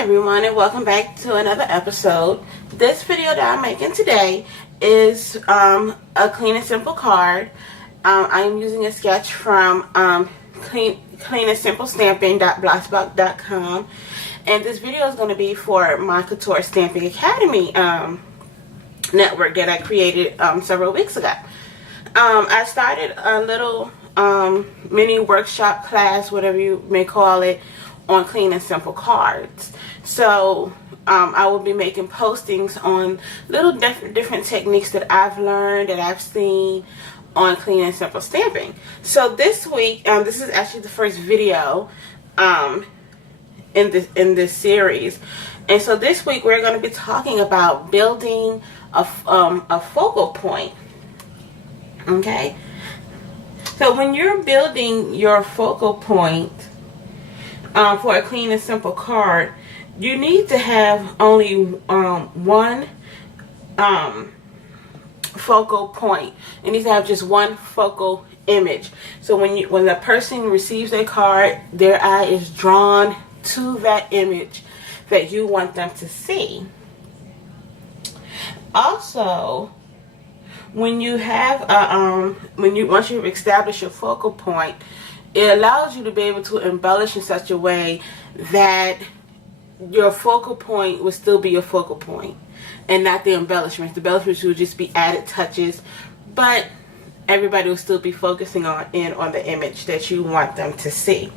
Hi everyone, and welcome back to another episode. This video that I'm making today is a clean and simple card. I am using a sketch from cleanandsimplestamping.blogspot.com, and this video is going to be for my Couture Stamping Academy network that I created several weeks ago. I started a little mini workshop class, whatever you may call it, on clean and simple cards. So I will be making postings on little different techniques that I've learned, that I've seen on clean and simple stamping. So this week, this is actually the first video in this series, and so this week we're going to be talking about building a focal point. Okay, so when you're building your focal point for a clean and simple card, you need to have only one focal point. It needs to have just one focal image. So when the person receives a card, their eye is drawn to that image that you want them to see. Also, when you have once you've established your focal point, it allows you to be able to embellish in such a way that your focal point will still be your focal point and not the embellishments. The embellishments will just be added touches, but everybody will still be focusing on the image that you want them to see.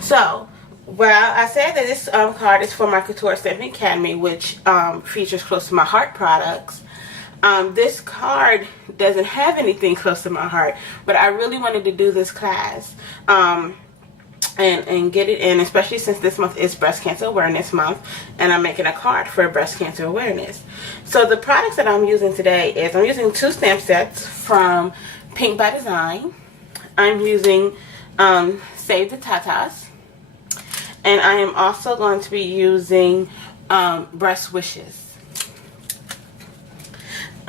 So, well, I said that this card is for my Couture Stamping Academy, which features close to my heart products. This card doesn't have anything close to my heart, but I really wanted to do this class and get it in, especially since this month is Breast Cancer Awareness Month, and I'm making a card for breast cancer awareness. So the products that I'm using today is I'm using 2 stamp sets from Pink by Design. I'm using Save the Tatas, and I am also going to be using Breast Wishes.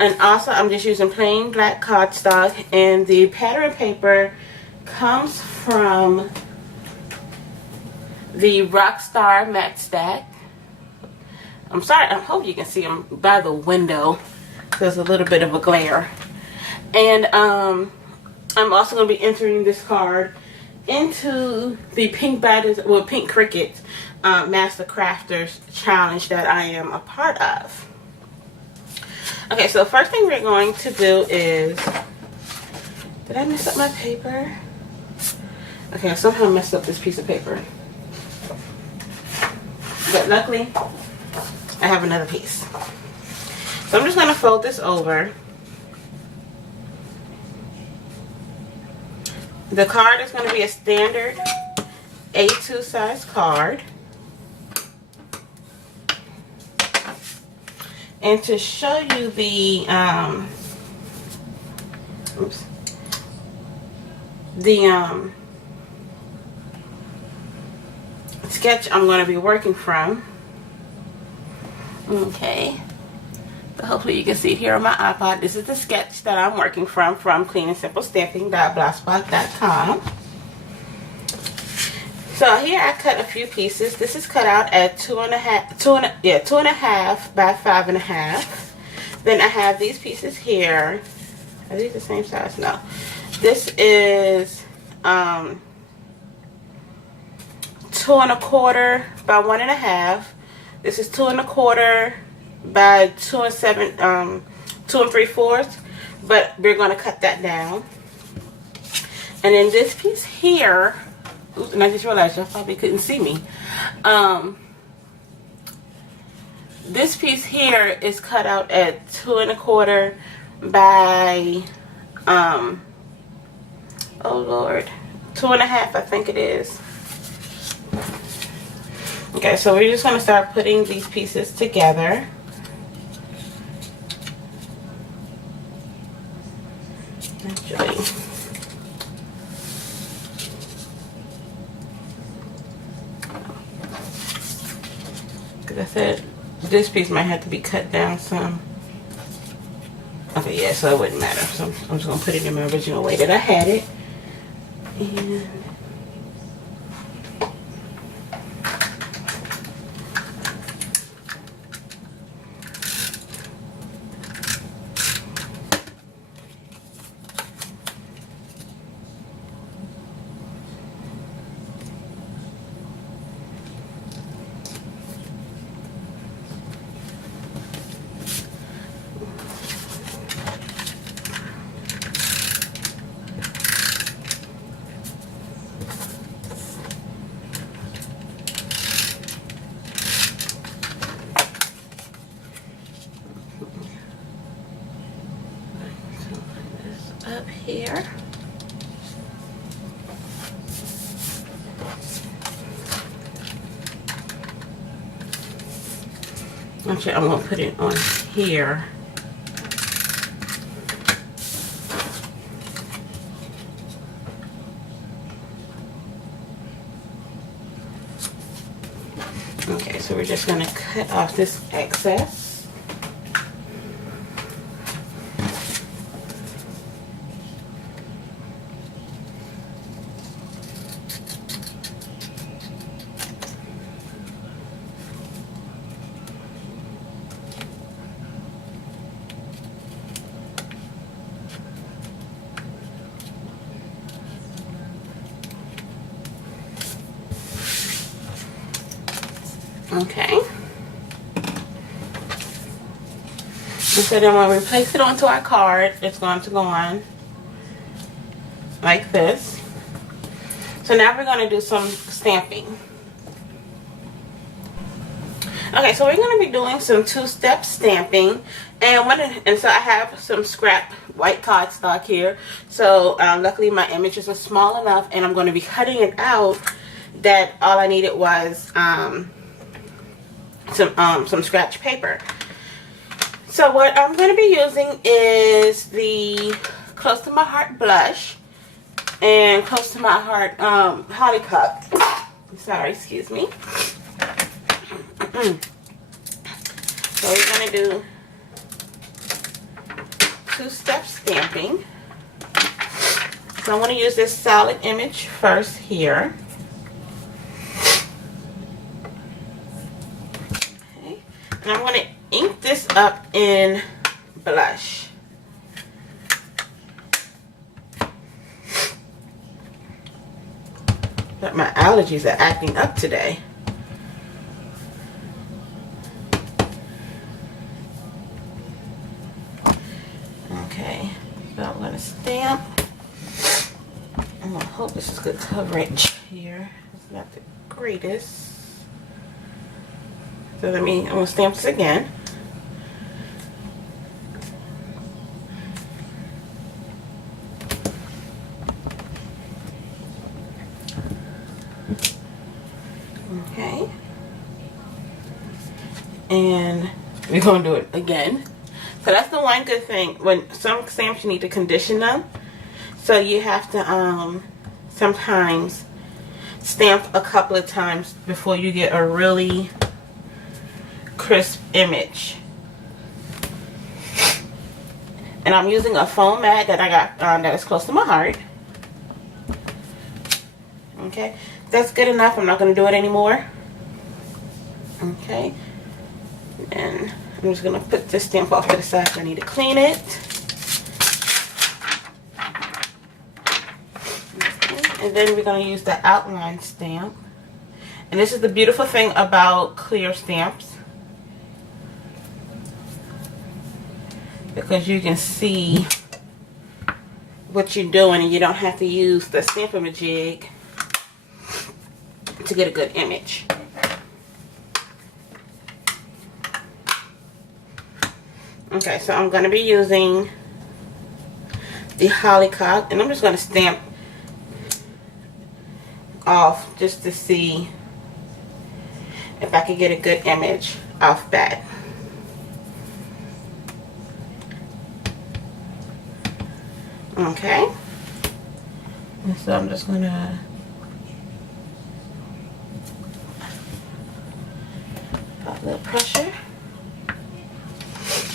And also, I'm just using plain black cardstock, and the pattern paper comes from the Rockstar Matte Stack. I'm sorry, I hope you can see them by the window. There's a little bit of a glare. And I'm also going to be entering this card into the Pink Cricut Master Crafters Challenge that I am a part of. Okay, so the first thing we're going to do is, did I mess up my paper? Okay, I somehow messed up this piece of paper. But luckily, I have another piece. So I'm just going to fold this over. The card is going to be a standard A2 size card. And to show you the sketch I'm going to be working from. Okay, so hopefully you can see it here on my iPod. This is the sketch that I'm working from cleanandsimplestamping.blogspot.com. So here I cut a few pieces. This is cut out at 2.5 by 5.5. Then I have these pieces here. Are these the same size? No. This is 2.25 by 1.5. This is 2.25 by 2 3/4. But we're going to cut that down. And then this piece here. Oops, and I just realized y'all probably couldn't see me. This piece here is cut out at 2.25 by oh Lord, 2.5, I think it is. Okay, so we're just going to start putting these pieces together. Actually, I said this piece might have to be cut down some. Okay, yeah, so it wouldn't matter. So I'm just going to put it in my original way that I had it. And that. Actually, I'm going to put it on here. Okay, so we're just going to cut off this excess. Okay. And so then when we place it onto our card, it's going to go on like this. So now we're going to do some stamping. Okay, so we're going to be doing some two-step stamping. And so I have some scrap white cardstock here. So luckily my images are small enough, and I'm going to be cutting it out that all I needed was some scratch paper. So what I'm going to be using is the Close to My Heart blush and Close to My Heart Hollyhock. Sorry, excuse me. So we're going to do two-step stamping. So I'm going to use this solid image first here. Okay. And I'm going to ink this up in blush. But my allergies are acting up today. Okay, so I'm going to stamp. I'm going to hope this is good coverage here. It's not the greatest. So I'm going to stamp this again. Okay. And we're going to do it again. So that's the one good thing. When some stamps, you need to condition them. So you have to sometimes stamp a couple of times before you get a really crisp image. And I'm using a foam mat that I got that is Close to My Heart. Okay, that's good enough. I'm not going to do it anymore. Okay, and I'm just going to put this stamp off to the side. I need to clean it. Okay. And then we're going to use the outline stamp. And this is the beautiful thing about clear stamps, because you can see what you're doing and you don't have to use the Stamp-A-Majig to get a good image. Okay, so I'm going to be using the Hollyhock, and I'm just going to stamp off just to see if I can get a good image off that. Okay, and so I'm just going to put a little pressure.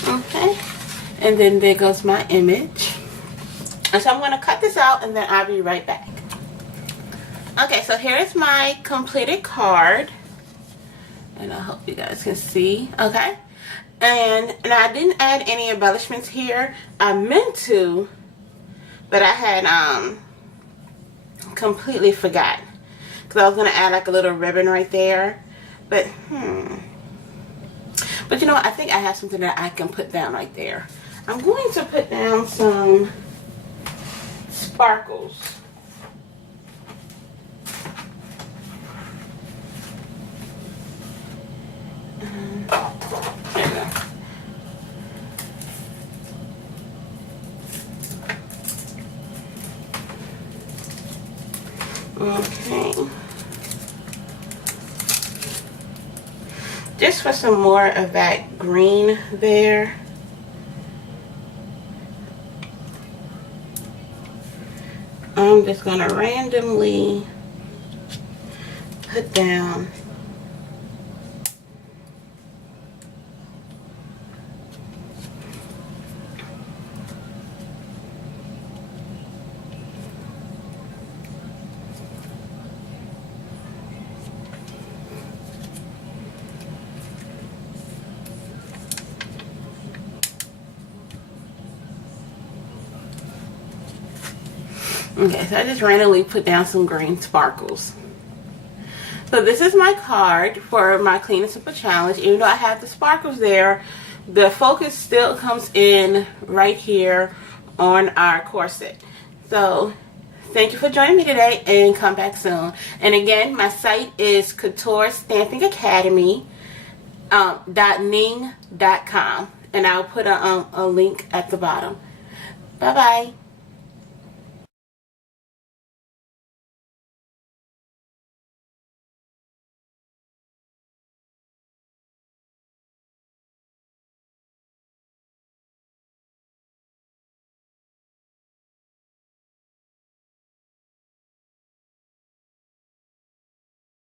Okay, and then there goes my image. And so I'm going to cut this out, and then I'll be right back. Okay, so here is my completed card, and I hope you guys can see. Okay, and I didn't add any embellishments here. I meant to, but I had completely forgot, because I was going to add like a little ribbon right there, but but you know what, I think I have something that I can put down right there. I'm going to put down some sparkles. There we go. Okay. Just for some more of that green there. I'm just going to randomly put down okay, so I just randomly put down some green sparkles. So this is my card for my Clean and Simple Challenge. Even though I have the sparkles there, the focus still comes in right here on our corset. So thank you for joining me today, and come back soon. And again, my site is Couture Stamping Academy .ning.com, and I'll put a link at the bottom. Bye bye.